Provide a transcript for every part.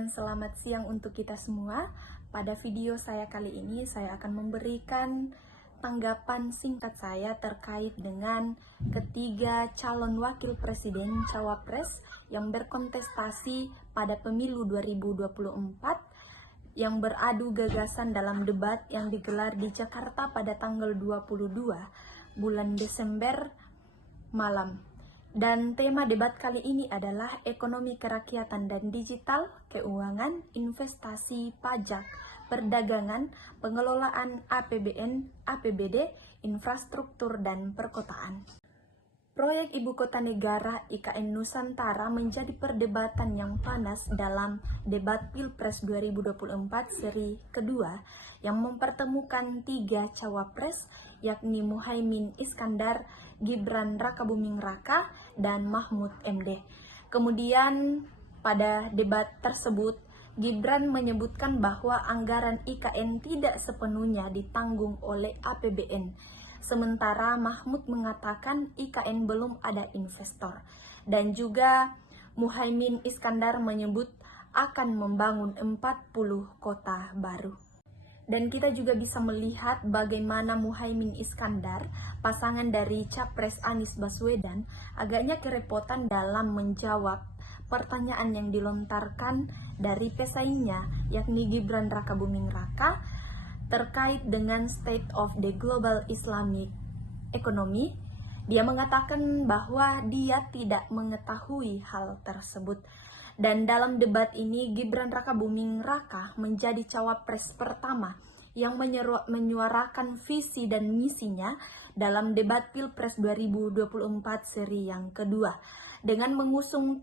dan selamat siang untuk kita semua. Pada video saya kali ini, saya akan memberikan tanggapan singkat saya terkait dengan ketiga calon wakil presiden cawapres yang berkontestasi pada pemilu 2024 yang beradu gagasan dalam debat yang digelar di Jakarta pada tanggal 22 bulan Desember malam. Dan tema debat kali ini adalah ekonomi kerakyatan dan digital, keuangan, investasi, pajak, perdagangan, pengelolaan APBN, APBD, infrastruktur, dan perkotaan. Proyek Ibu Kota Negara IKN Nusantara menjadi perdebatan yang panas dalam debat Pilpres 2024 seri kedua yang mempertemukan tiga cawapres yakni Muhaimin Iskandar, Gibran Rakabuming Raka, dan Mahfud MD. Kemudian pada debat tersebut Gibran menyebutkan bahwa anggaran IKN tidak sepenuhnya ditanggung oleh APBN. Sementara Mahfud mengatakan IKN belum ada investor. Dan juga Muhaimin Iskandar menyebut akan membangun 40 kota baru. Dan kita juga bisa melihat bagaimana Muhaimin Iskandar, pasangan dari Capres Anies Baswedan, agaknya kerepotan dalam menjawab pertanyaan yang dilontarkan dari pesaingnya, yakni Gibran Rakabuming Raka, terkait dengan State of the Global Islamic Economy. Dia mengatakan bahwa dia tidak mengetahui hal tersebut. Dan dalam debat ini Gibran Rakabuming Raka menjadi cawapres pertama yang menyuarakan visi dan misinya dalam debat Pilpres 2024 seri yang kedua dengan mengusung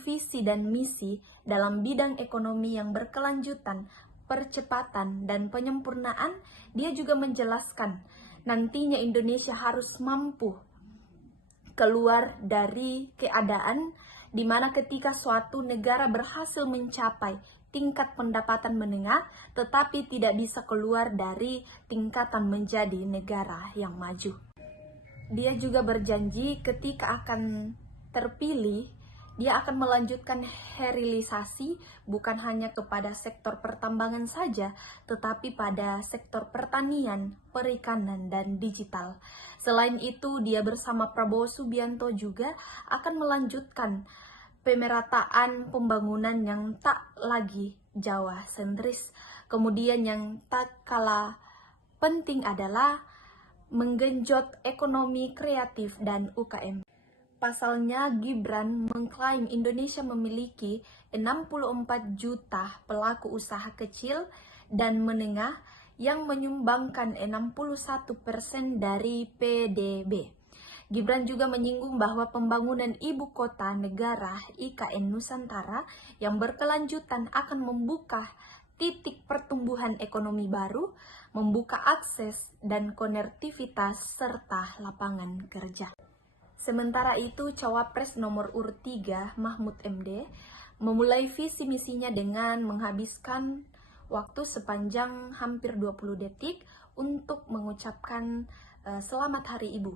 visi dan misi dalam bidang ekonomi yang berkelanjutan, percepatan, dan penyempurnaan. Dia juga menjelaskan nantinya Indonesia harus mampu keluar dari keadaan di mana ketika suatu negara berhasil mencapai tingkat pendapatan menengah tetapi tidak bisa keluar dari tingkatan menjadi negara yang maju. Dia juga berjanji ketika akan terpilih, dia akan melanjutkan hilirisasi bukan hanya kepada sektor pertambangan saja, tetapi pada sektor pertanian, perikanan, dan digital. Selain itu, dia bersama Prabowo Subianto juga akan melanjutkan pemerataan pembangunan yang tak lagi Jawa sentris. Kemudian yang tak kalah penting adalah menggenjot ekonomi kreatif dan UKM. Pasalnya, Gibran mengklaim Indonesia memiliki 64 juta pelaku usaha kecil dan menengah yang menyumbangkan 61% dari PDB. Gibran juga menyinggung bahwa pembangunan Ibu Kota Negara IKN Nusantara yang berkelanjutan akan membuka titik pertumbuhan ekonomi baru, membuka akses dan konektivitas serta lapangan kerja. Sementara itu, cawapres nomor urut 3, Mahfud MD, memulai visi misinya dengan menghabiskan waktu sepanjang hampir 20 detik untuk mengucapkan selamat Hari Ibu.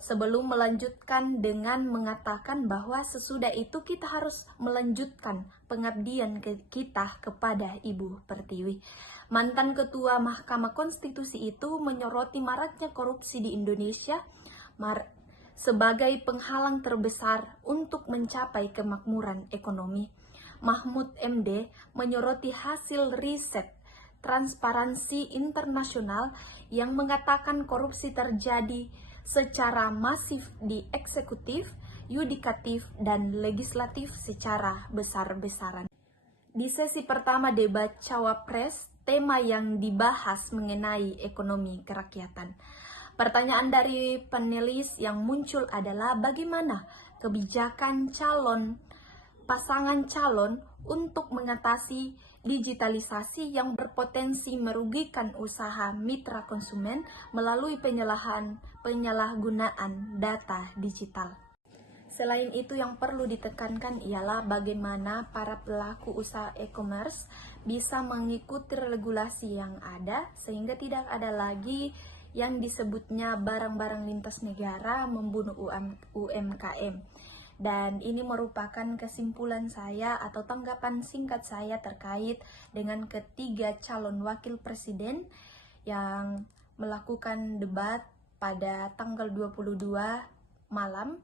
Sebelum melanjutkan dengan mengatakan bahwa sesudah itu kita harus melanjutkan pengabdian kita kepada Ibu Pertiwi. Mantan Ketua Mahkamah Konstitusi itu menyoroti maraknya korupsi di Indonesia sebagai penghalang terbesar untuk mencapai kemakmuran ekonomi. Mahfud MD menyoroti hasil riset Transparansi Internasional yang mengatakan korupsi terjadi secara masif di eksekutif, yudikatif, dan legislatif secara besar-besaran. Di sesi pertama debat cawapres, tema yang dibahas mengenai ekonomi kerakyatan. Pertanyaan dari panelis yang muncul adalah bagaimana kebijakan pasangan calon untuk mengatasi digitalisasi yang berpotensi merugikan usaha mitra konsumen melalui penyalahgunaan data digital. Selain itu, yang perlu ditekankan ialah bagaimana para pelaku usaha e-commerce bisa mengikuti regulasi yang ada sehingga tidak ada lagi yang disebutnya barang-barang lintas negara membunuh UMKM. Dan ini merupakan kesimpulan saya atau tanggapan singkat saya terkait dengan ketiga calon wakil presiden yang melakukan debat pada tanggal 22 malam.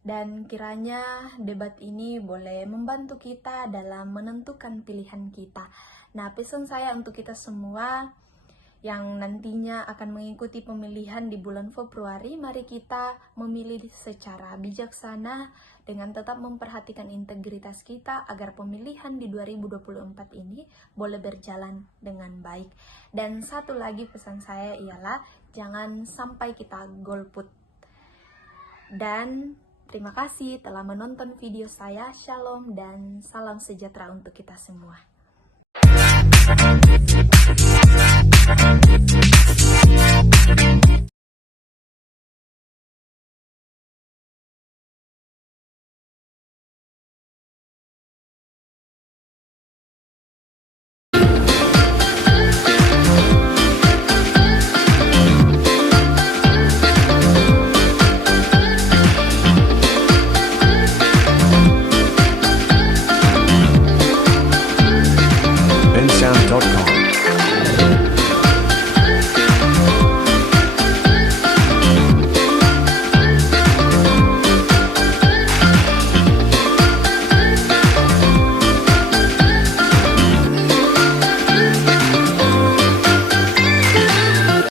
Dan kiranya debat ini boleh membantu kita dalam menentukan pilihan kita. Nah, pesan saya untuk kita semua yang nantinya akan mengikuti pemilihan di bulan Februari, mari kita memilih secara bijaksana dengan tetap memperhatikan integritas kita agar pemilihan di 2024 ini boleh berjalan dengan baik. Dan satu lagi pesan saya ialah jangan sampai kita golput. Dan terima kasih telah menonton video saya. Shalom dan salam sejahtera untuk kita semua.